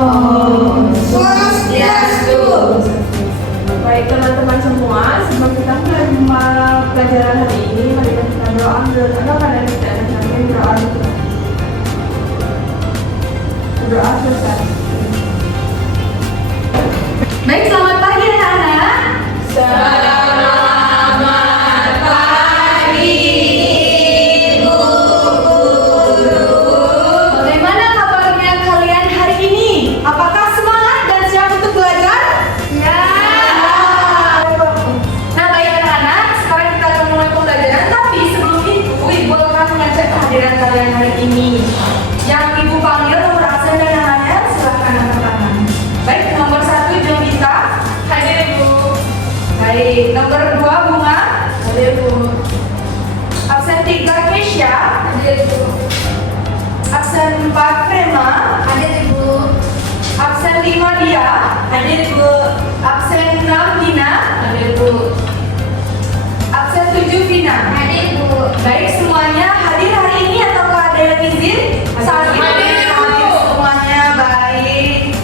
Om Swastiastu. Baik teman-teman semua, sebelum kita mulai pelajaran hari ini, mari kita berdoa dulu. Ada pada kita yang berdoa dulu. Berdoa selesai. Baik, selamat pagi anak-anak. Selamat pagi, Ibu Guru. Bagaimana kabarnya kalian hari ini? Apakah semangat dan siap untuk belajar? Ya. Nah, baik anak-anak, sekarang kita akan mulai pembelajaran. Tapi sebelum itu, Ibu akan mengecek kehadiran kalian hari ini. Yang Ibu panggil nomor absen dan namanya, silakan angkat tangan. Baik, nomor 1 Jonita. Hadir Ibu. Baik, nomor 2 Bunga. Hadir Bu. Absen 3 Kesha. Hadir Bu. Absen 4 Prema. Hadir Ibu. Absen 5 Dia. Hadir Bu. Absen 6 Dina. Hadir Bu. Absen 7 Vina. Hadir Bu. Baik, semuanya hadir hari ini ataukah ada yang izin? Hadir semuanya. Baik.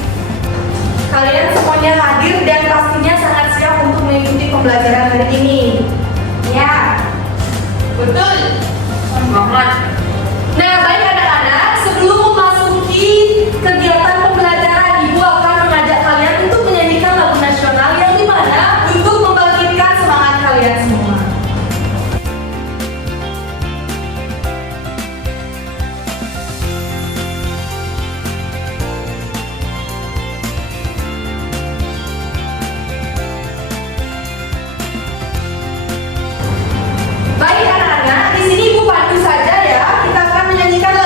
Kalian semuanya hadir dan pastinya sangat siap untuk mengikuti pembelajaran hari ini. Ya. Betul. Semangat. Nah, baik anak-anak, sebelum memasuki kegiatan pembelajaran, Ibu akan mengajak kalian untuk menyanyikan lagu nasional yang dimana untuk membangkitkan semangat kalian semua. Baik anak-anak, di sini Ibu pandu saja ya. Kita akan menyanyikan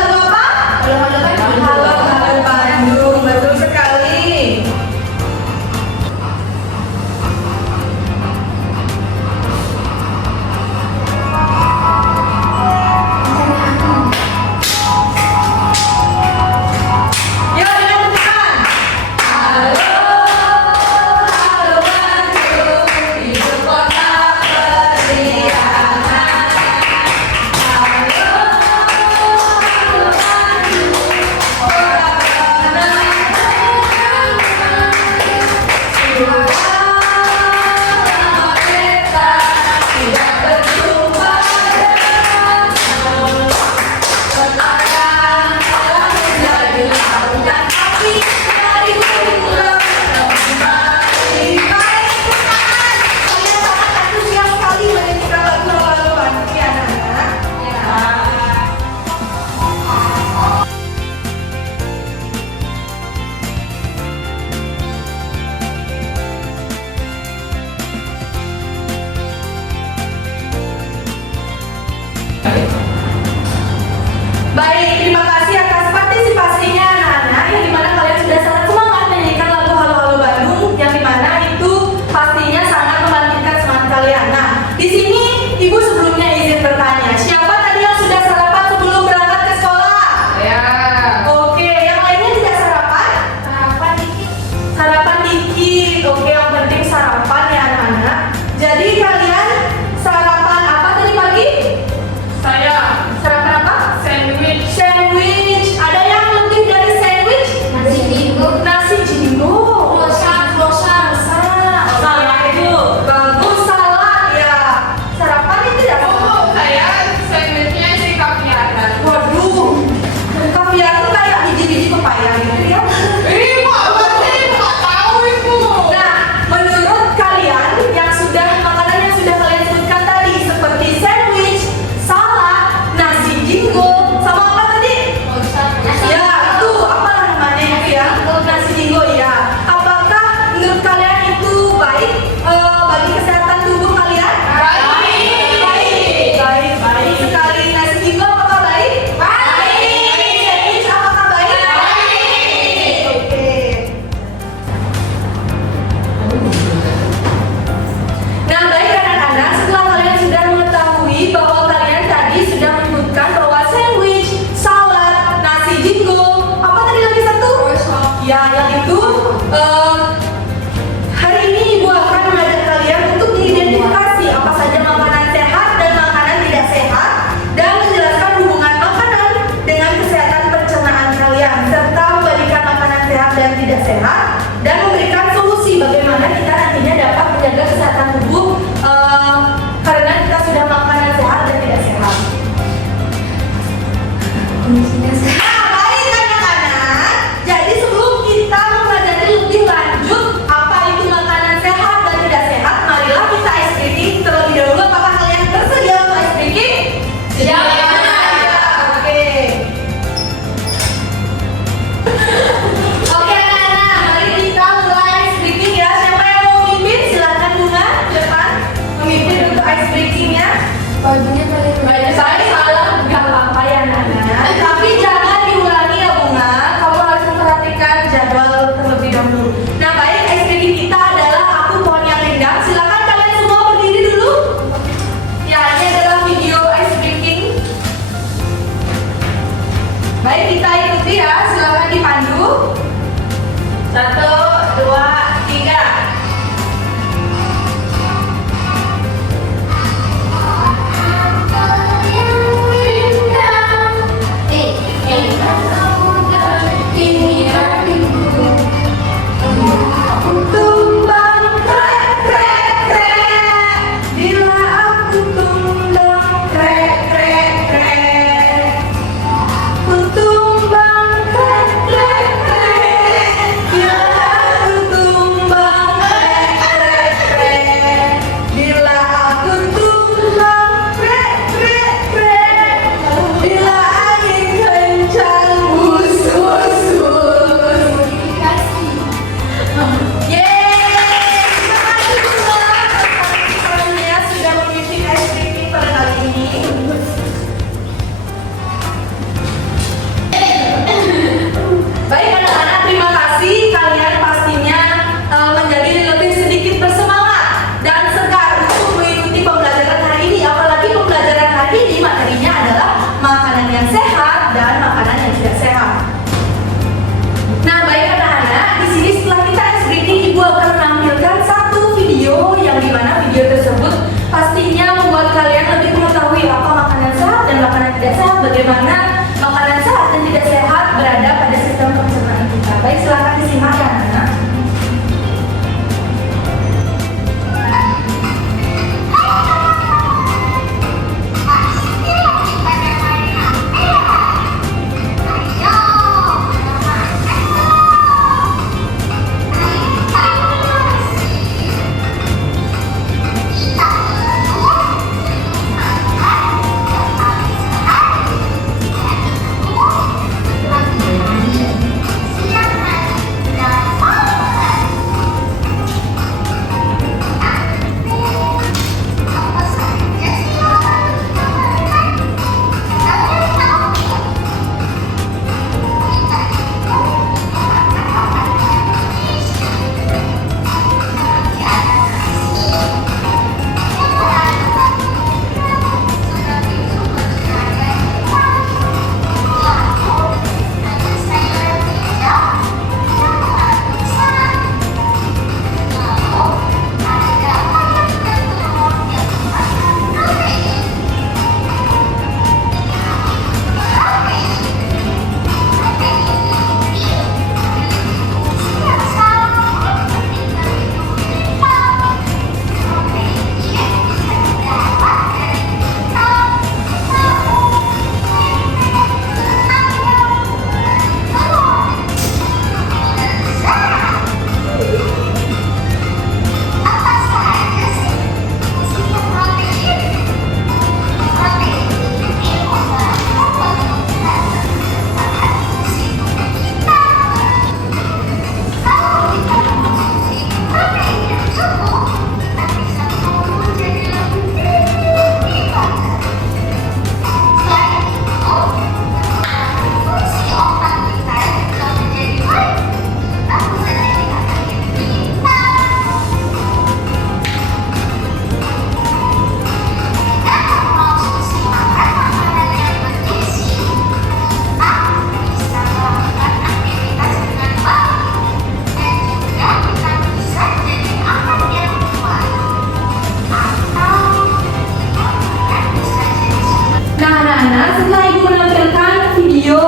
setelah Ibu menampilkan video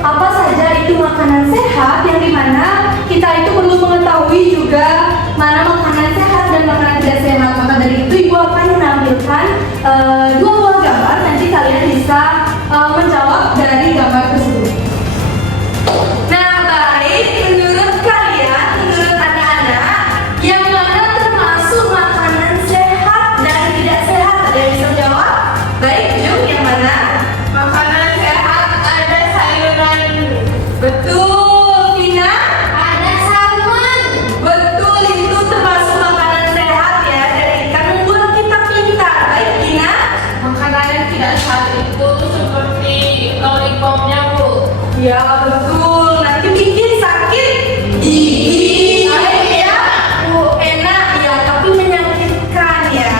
apa saja itu makanan sehat yang dimana kita itu perlu mengetahui juga mana makanan sehat dan makanan tidak sehat. Maka dari itu Ibu akan menampilkan dua buah gambar. Nanti kalian bisa menjawab dari gambar tersebut. Nah, baik, menurut kalian, menurut anak-anak, yang mana termasuk makanan sehat dan tidak sehat? Ada yang bisa menjawab? Baik, Jung, yang mana? Makanan sehat ada sayuran. Betul, Tina? Ada salmon. Betul, itu termasuk makanan sehat ya, dari ikan membuat kita pintar. Baik, Tina? Makanan yang tidak sehat itu seperti lollipopnya, Bu. Ya, betul. Nanti bikin sakit gigi. Baik ya, Bu, enak ya, tapi menyakitkan ya.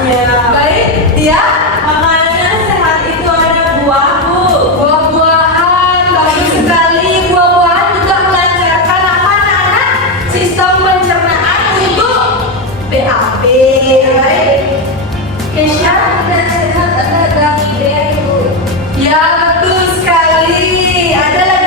Iya. Baik, ya. Makanan yang sehat itu ada buah, Bu. Buah-buahan, bagus sekali. Buah-buahan juga melancarkan apa anak-anak? Sistem pencernaan untuk BAB. Baik. Kesha, Dan sehat ada gummy bear, Ibu. ya betul sekali. Ada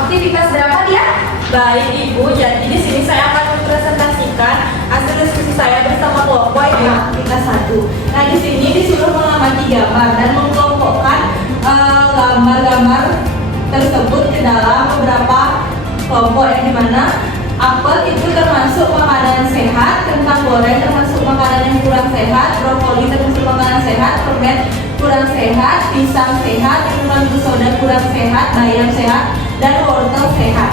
Aktivitas berapa dia? Baik Ibu, jadi di sini saya akan mempresentasikan hasil diskusi saya bersama kelompok yang aktivitas 1. Nah, di sini disuruh mengamati gambar dan mengelompokkan gambar-gambar tersebut ke dalam beberapa kelompok yang dimana apel itu termasuk makanan sehat, kentang goreng termasuk makanan yang kurang sehat, brokoli termasuk makanan sehat, permen kurang sehat, pisang sehat, minuman bersoda kurang sehat, bayam sehat, dan wortel sehat.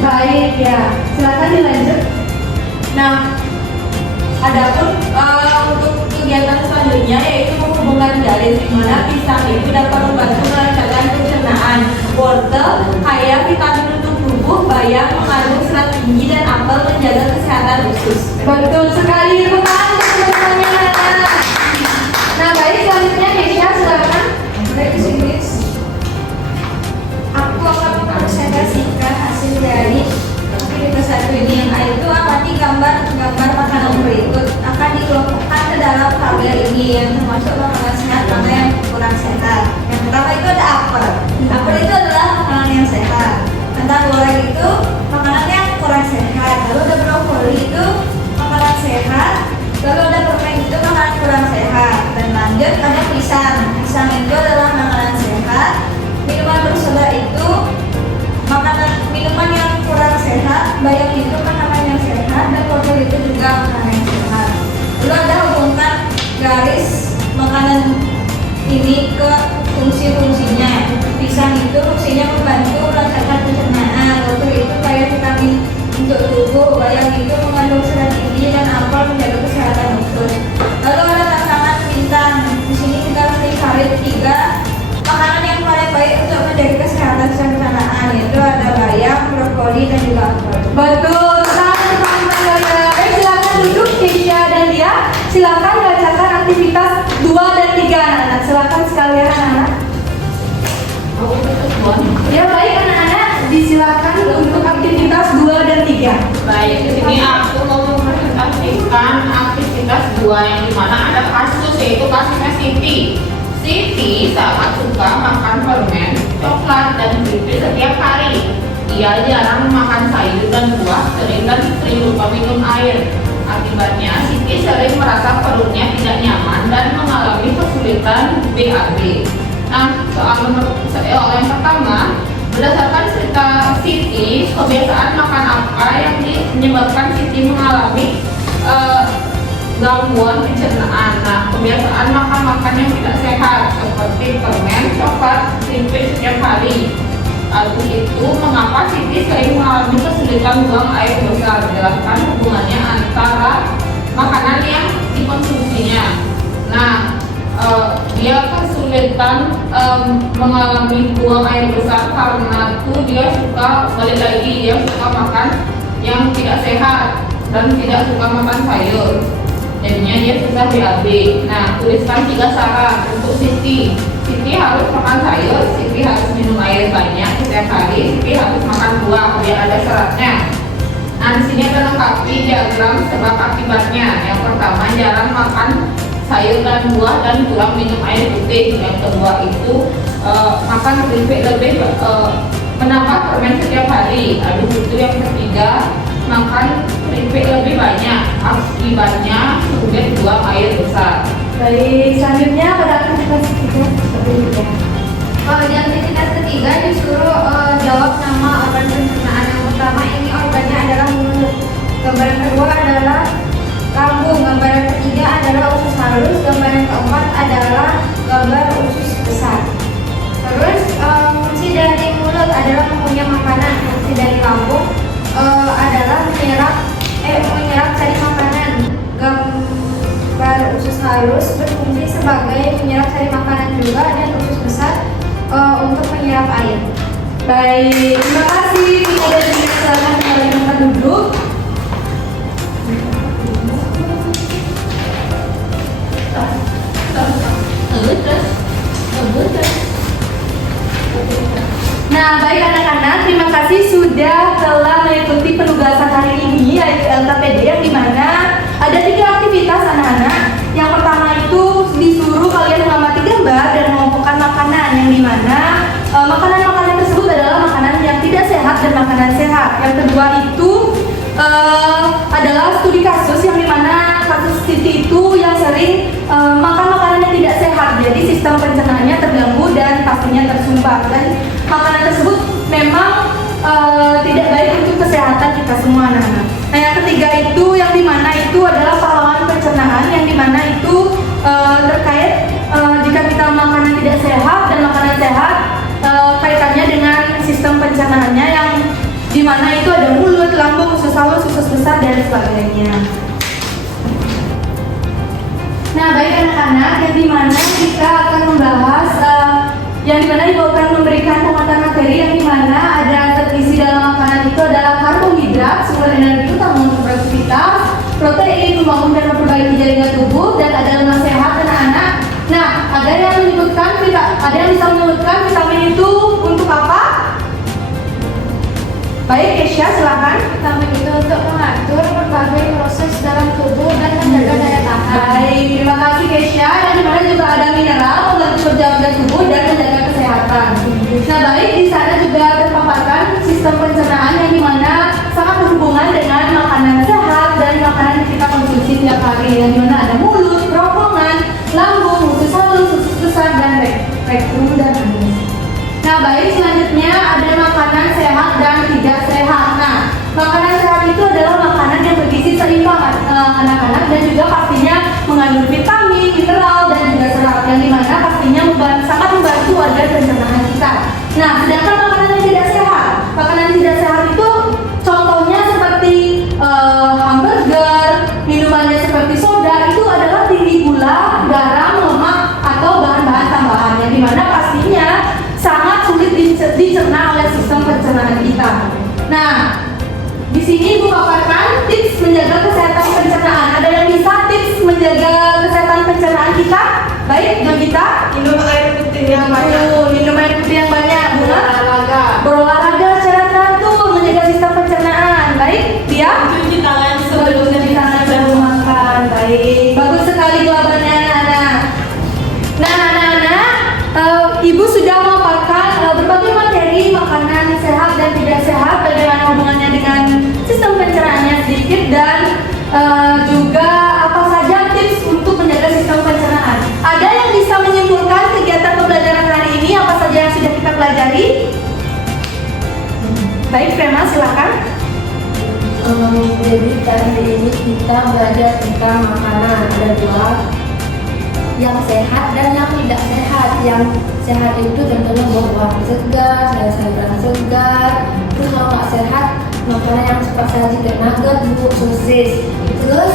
Baik ya, silakan dilanjut. Nah, adapun untuk kegiatan selanjutnya yaitu menghubungkan garis, di mana pisang itu dapat membantu melancarkan pencernaan, wortel kaya vitamin untuk tubuh, bayam mengandung serat tinggi, dan apel menjaga kesehatan usus. Betul sekali, tepuk tangan untuk teman-temannya. Nah, baik, selanjutnya Keisha, silakan. Baik, Miss. Aku akan mempresentasikan hasil dari aktivitas 1 ini, yang itu amati gambar-gambar makanan berikut akan dikelompokkan ke dalam tabel ini yang termasuk makanan sehat mana yang kurang sehat. Yang pertama itu ada apel. Apel itu adalah makanan yang sehat. Kentang goreng itu makanan yang kurang sehat. Lalu ada brokoli itu makanan sehat. Lalu ada permen itu makanan kurang sehat. Dan lanjut ada pisang. Pisang itu adalah makanan sehat. Minuman bersoda itu minuman yang kurang sehat. Bayam itu makanan yang sehat, dan wortel itu juga makanan yang sehat. Lalu ada hubungkan garis makanan ini ke fungsi-fungsinya. Pisang itu fungsinya membantu melancarkan pencernaan, wortel itu kaya vitamin untuk tubuh, bayam itu mengandung serat tinggi, dan apel menjaga kesehatan usus. Lalu ada pasangan bintang. Di sini kita harus dicari 3 makanan yang paling baik untuk menjaga kesehatan pencernaan, yaitu ada bayam, brokoli, dan juga apel. Betul, teman-teman sekalian. Baik, silakan duduk Keisha dan dia. Silakan bacakan aktivitas 2 dan 3 anak-anak. Silakan sekalian anak-anak. Ya baik anak-anak, disilakan untuk aktivitas 2 dan 3. Baik, di sini aku mau mempresentasikan aktivitas 2 yang dimana ada kasus, yaitu kasusnya Siti. Siti sangat suka makan permen, coklat, dan keripik setiap hari. Ia jarang makan sayur dan buah, sering lupa minum air. Akibatnya, Siti sering merasa perutnya tidak nyaman dan mengalami kesulitan BAB. Nah, yang pertama, berdasarkan cerita Siti, kebiasaan makan apa yang menyebabkan Siti mengalami gangguan pencernaan. Nah, kebiasaan makan yang tidak sehat seperti permen, coklat, keripik setiap hari. Lalu itu mengapa Siti sering mengalami kesulitan buang air besar? Jelaskan hubungannya antara makanan yang dikonsumsinya. Nah, dia kesulitan mengalami buang air besar karena dia suka makan yang tidak sehat dan tidak suka makan sayur. Jadinya dia susah BAB. Nah, tuliskan 3 saran untuk Siti. Siti harus makan sayur, Siti harus minum air banyak setiap hari, Siti harus makan buah biar ada seratnya. Nah, di sini ada lengkapi diagram sebab akibatnya. Yang pertama, jarang makan sayur dan buah dan kurang minum air putih. Yang kedua itu makan keripik lebih menambah permen setiap hari. Habis itu yang ketiga, makan keripik lebih banyak, akibatnya sulit buang air besar. Baik, selanjutnya pada aktivitas 3 seperti itu. Kalau di aktivitas ketiga disuruh jawab nama organ pencernaan. Yang pertama ini organnya adalah mulut. Gambar yang kedua adalah lambung. Gambar yang ketiga adalah usus halus. Gambar yang keempat adalah gambar usus besar. Terus fungsi dari mulut adalah mengunyah makanan. Fungsi dari lambung adalah menyerap cari makanan. Gambar usus halus berfungsi sebagai menyerap cari makanan juga, dan usus besar untuk menyerap air. Baik, terima kasih. Tidak ada yang silakan kembali ke tempat duduk. Nah, baik anak-anak, terima kasih sudah telah mengikuti penugasan hari ini, yaitu LKPD, yang dimana ada 3 aktivitas anak-anak. Yang pertama itu disuruh kalian mengamati gambar dan mengumpulkan makanan, yang dimana makanan-makanan tersebut adalah makanan yang makanan sehat. Yang kedua itu adalah studi kasus yang dimana kasus Siti itu yang sering makan makanan yang tidak sehat, jadi sistem pencernaannya terganggu dan pastinya tersumbat, dan makanan tersebut memang tidak baik untuk kesehatan kita semua anak-anak. Nah yang ketiga itu yang dimana itu adalah pahlawan pencernaan, yang dimana itu terkait jika kita makanan tidak sehat dan makanan sehat kaitannya dengan sistem pencernaannya yang dimana itu ada mulut, lambung, usus halus, usus besar dan sebagainya. Nah baik anak-anak, yang dimana kita akan membahas yang dimana ibu akan memberikan penguatan materi yang dimana ada terisi dalam makanan itu adalah karbohidrat, sumber energi utama untuk beraktivitas, protein, membangun dan memperbaiki jaringan tubuh, dan ada lemak sehat anak-anak. Nah ada yang bisa menyebutkan vitamin itu untuk apa? Baik, Kesha, silakan. Vitamin itu untuk mengatur berbagai proses dalam tubuh dan menjaga daya tahan. Baik, terima kasih Kesha. Yang dimana juga ada mineral membantu kerja organ tubuh dan menjaga kesehatan. Nah, baik, di sana juga terpaparkan sistem pencernaan yang dimana sangat berhubungan dengan makanan sehat dan makanan yang kita konsumsi tiap hari. Yang dimana ada mulut, kerongkongan, lambung, usus halus, usus besar, dan rektum dan anus. Nah, baik, selanjutnya ada makanan sehat dan tidak sehat. Nah, makanan sehat itu adalah makanan yang bergizi seimbang anak-anak dan juga pastinya mengandung vitamin, mineral, dan juga serat yang dimana pastinya sangat membantu organ pencernaan kita. Nah, sedangkan makanan yang tidak sehat, makanan yang tidak sehat itu contohnya seperti hamburger, minumannya seperti soda, itu adalah tinggi gula, garam, lemak, atau bahan-bahan tambahan yang dimana pastinya sangat sulit dicerna oleh sistem pencernaan kita. Nah, di sini Ibu paparkan tips menjaga kesehatan pencernaan. Ada yang bisa tips menjaga kesehatan pencernaan kita? Baik, kita Minum air putih yang banyak. minum air putih yang banyak, Olahraga. berolahraga secara teratur, menjaga sistem pencernaan. Baik, dia Cuci tangan sebelum cuci tangan sebelum makan. Baik, bagus sekali jawabannya anak-anak. Nah, anak-anak, Ibu sudah memaparkan berbagai materi makanan sehat dan tidak sehat, bagaimana hubungannya dengan sistem pencernaannya sedikit, dan juga apa saja tips untuk menjaga sistem pencernaan. Ada yang bisa menyimpulkan kegiatan pembelajaran hari ini apa saja yang sudah kita pelajari? Baik, Prema, silakan. Jadi kali ini kita belajar tentang makanan, ada dua, yang sehat dan yang tidak sehat. Yang sehat itu contohnya buah-buahan segar, sayur-sayuran segar. Terus kalau nggak sehat, makanan yang cepat saji kayak nugget, bubuk, sosis. Terus,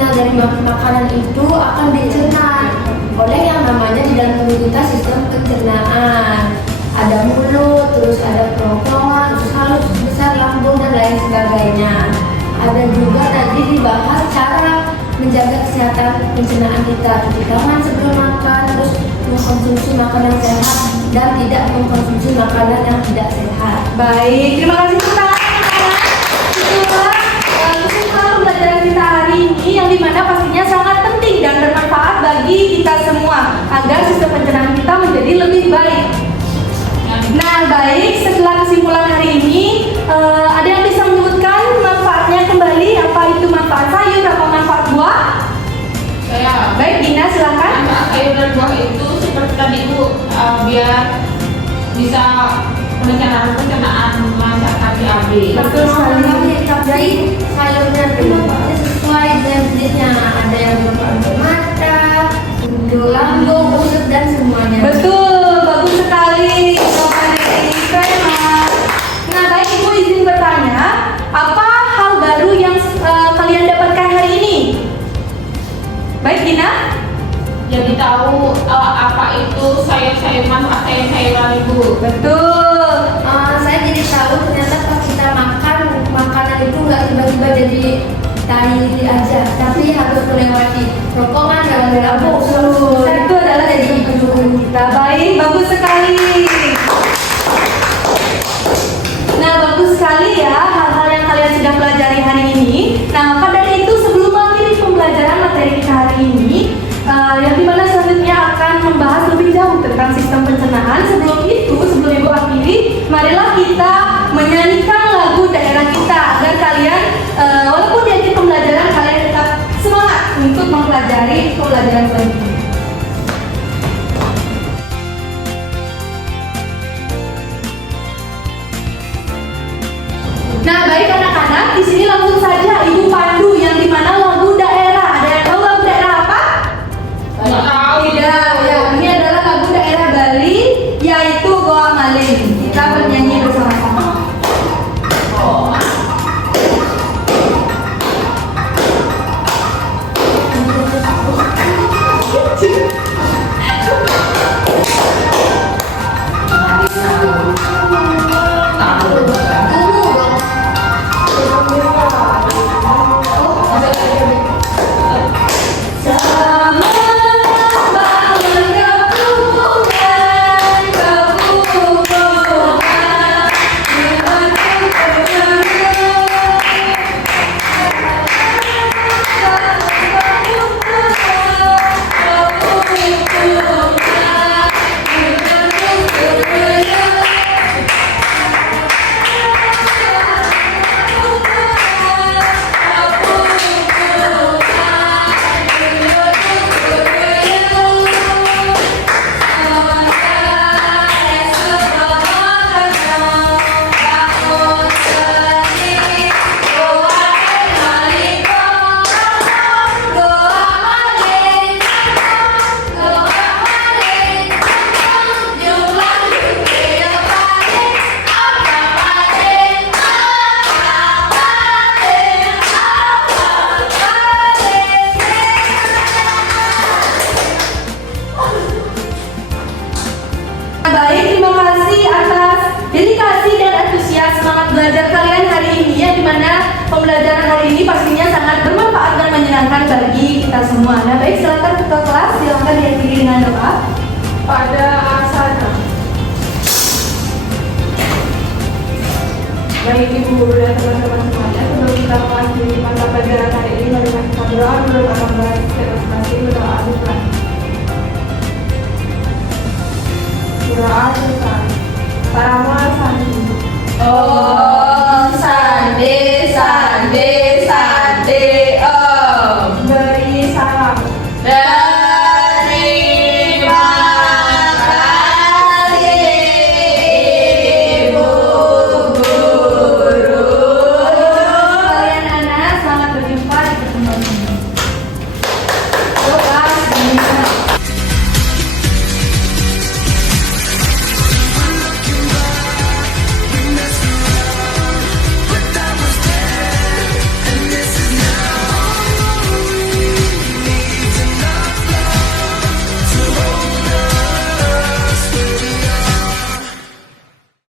nah dari makanan itu akan dicerna oleh yang namanya di dalam tubuh kita sistem pencernaan. Ada mulut, terus ada kerongkongan, usus halus, usus besar, lambung, dan lain sebagainya. Ada juga tadi dibahas cara menjaga kesehatan pencernaan kita, cuci tangan sebelum makan, terus mengkonsumsi makanan sehat dan tidak mengkonsumsi makanan yang tidak sehat. Baik, terima kasih anak-anak. Itulah kesimpulan pembelajaran kita hari ini yang dimana pastinya sangat penting dan bermanfaat bagi kita semua agar sistem pencernaan kita menjadi lebih baik. Nah, baik, setelah kesimpulan hari ini, ada yang bisa menyebutkan manfaatnya kembali? Apa itu manfaat sayur, apa manfaat buah? Saya Baik, Dina, silakan. manfaat sayur dan buah itu seperti tadi Bu, biar bisa pencernaan melancarkan BAB. Betul sekali. Tapi sayurnya itu manfaatnya sesuai dengan jenisnya. Ada yang bermanfaat untuk mata, untuk lambung, usus, dan semuanya. Betul, bagus sekali jawaban dari Prema. Nah, baik, Ibu izin bertanya, apa hal baru yang kalian dapatkan hari ini? Baik, Dina. Jadi tahu apa itu manfaat sayur-sayuran Ibu. Betul. Saya jadi tahu ternyata pas kita makan makanan itu nggak tiba-tiba jadi tadi aja, tapi harus melewati kerongkongan dan lambung. Itu adalah jadi pendukung kita. Baik, bagus sekali. Nah, bagus sekali ya hal-hal yang kalian sudah pelajari hari ini. Nah, maka dari itu sebelum mengakhiri pembelajaran materi kita hari ini, yang dimana selanjutnya akan membahas lebih jauh tentang sistem pencernaan. Sebelum Ibu akhiri, marilah kita menyanyikan Nah, baik anak-anak, di sini langsung saja Ibu pandu yang dimana lagu daerah. Ada yang tahu lagu daerah apa? Nggak tahu. Tidak, ya ini adalah lagu daerah Bali, yaitu Goa Malin. Kita bernyanyi bersama-sama. Baik, terima kasih atas dedikasi dan antusias semangat belajar kalian hari ini ya, dimana pembelajaran hari ini pastinya sangat bermanfaat dan menyenangkan bagi kita semua. Nah, baik, silakan ketua kelas, silakan diakhiri dengan doa. Pada sana. Baik Ibu Guru dan teman-teman semuanya, sebelum kita mengakhiri mata pelajaran hari ini, mari kita berdoa dulu akan terus kasih berdoa Tuhan. Berdoa Tuhan. Para muasani.